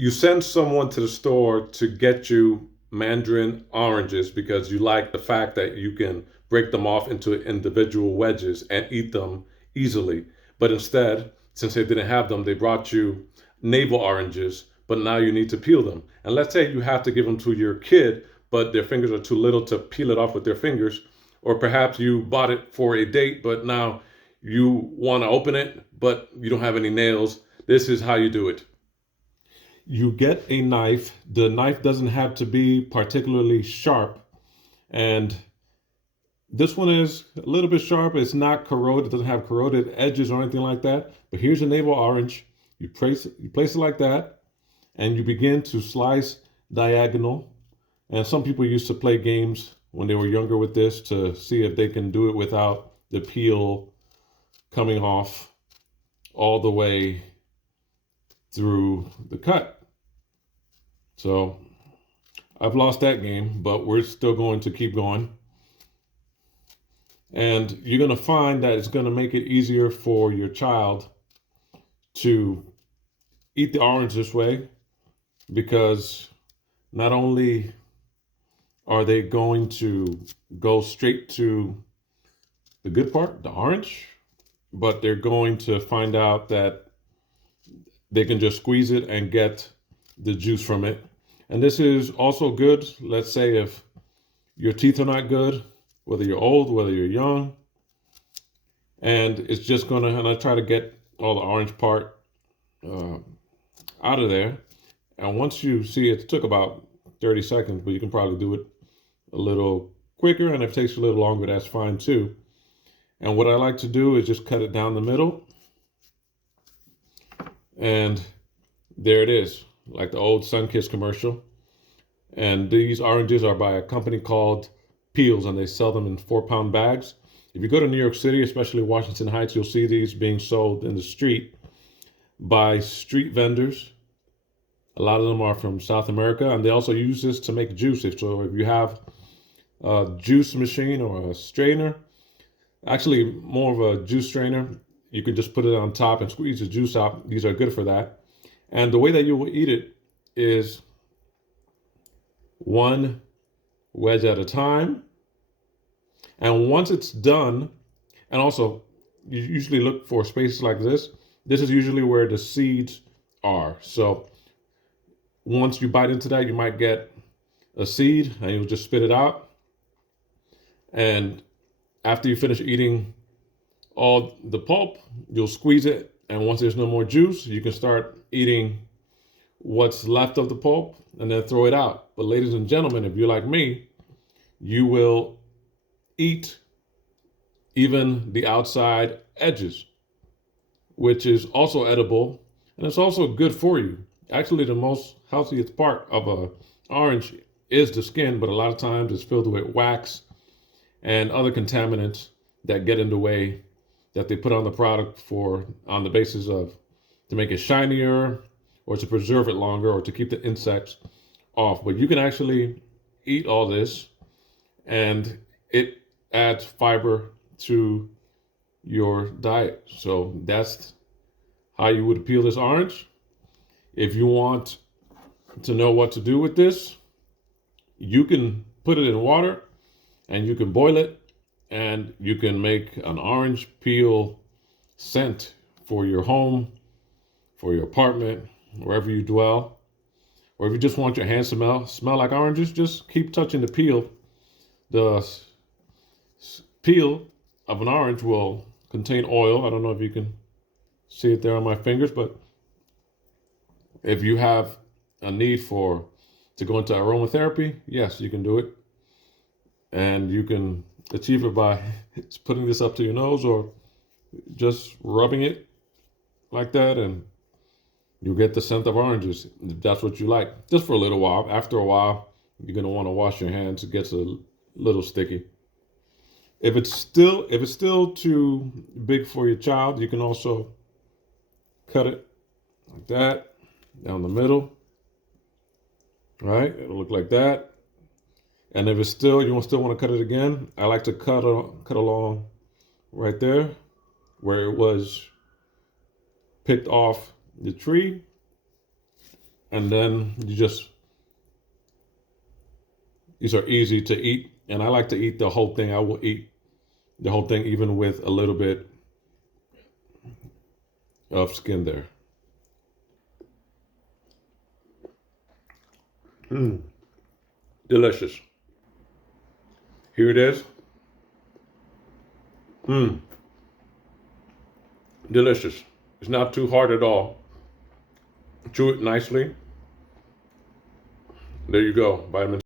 you send someone to the store to get you mandarin oranges because you like the fact that you can break them off into individual wedges and eat them easily. But instead, since they didn't have them, they brought you navel oranges, but now you need to peel them. And let's say you have to give them to your kid, but their fingers are too little to peel it off with their fingers. Or perhaps you bought it for a date, but now you want to open it, but you don't have any nails. This is how you do it. You get a knife. The knife doesn't have to be particularly sharp. And this one is a little bit sharp. It's not corroded. It doesn't have corroded edges or anything like that. But here's your navel orange. You place it like that, and you begin to slice diagonal. And some people used to play games when they were younger with this to see if they can do it without the peel coming off all the way through the cut. So I've lost that game, but we're still going to keep going. And you're going to find that it's going to make it easier for your child to eat the orange this way, because not only are they going to go straight to the good part, the orange, but they're going to find out that they can just squeeze it and get the juice from it. And this is also good, let's say if your teeth are not good, whether you're old, whether you're young, and it's just gonna, and I try to get all the orange part out of there. And once you see it took about 30 seconds, but you can probably do it a little quicker, and if it takes a little longer, that's fine too. And what I like to do is just cut it down the middle. And there it is, like the old Sunkist commercial. And these oranges are by a company called Peels, and they sell them in 4-pound bags. If you go to New York City, especially Washington Heights, you'll see these being sold in the street by street vendors. A lot of them are from South America, and they also use this to make juice. So if you have a juice machine or a strainer, actually more of a juice strainer, you can just put it on top and squeeze the juice out. These are good for that. And the way that you will eat it is one wedge at a time. And once it's done, and also you usually look for spaces like this. This is usually where the seeds are. So once you bite into that, you might get a seed and you'll just spit it out. And after you finish eating all the pulp, you'll squeeze it. And once there's no more juice, you can start eating what's left of the pulp and then throw it out. But ladies and gentlemen, if you're like me, you will eat even the outside edges, which is also edible, and it's also good for you. Actually, the most healthiest part of an orange is the skin, but a lot of times it's filled with wax and other contaminants that get in the way, that they put on the product for on the basis of to make it shinier or to preserve it longer or to keep the insects off. But you can actually eat all this, and it adds fiber to your diet. So that's how you would peel this orange. If you want to know what to do with this, you can put it in water and you can boil it, and you can make an orange peel scent for your home, for your apartment, wherever you dwell. Or if you just want your hands to smell like oranges, just keep touching the peel. The peel of an orange will contain oil. I don't know if you can see it there on my fingers, but if you have a need to go into aromatherapy, yes, you can do it. And you can achieve it by putting this up to your nose or just rubbing it like that, and you'll get the scent of oranges, if that's what you like, just for a little while. After a while, you're going to want to wash your hands. It gets a little sticky. If it's still too big for your child, you can also cut it like that down the middle. Right? It'll look like that. And if it's still, you still want to cut it again, I like to cut along right there where it was picked off the tree. And then these are easy to eat. And I like to eat the whole thing. I will eat the whole thing, even with a little bit of skin there. Delicious. Here it is. Delicious. It's not too hard at all. Chew it nicely. There you go. Vitamin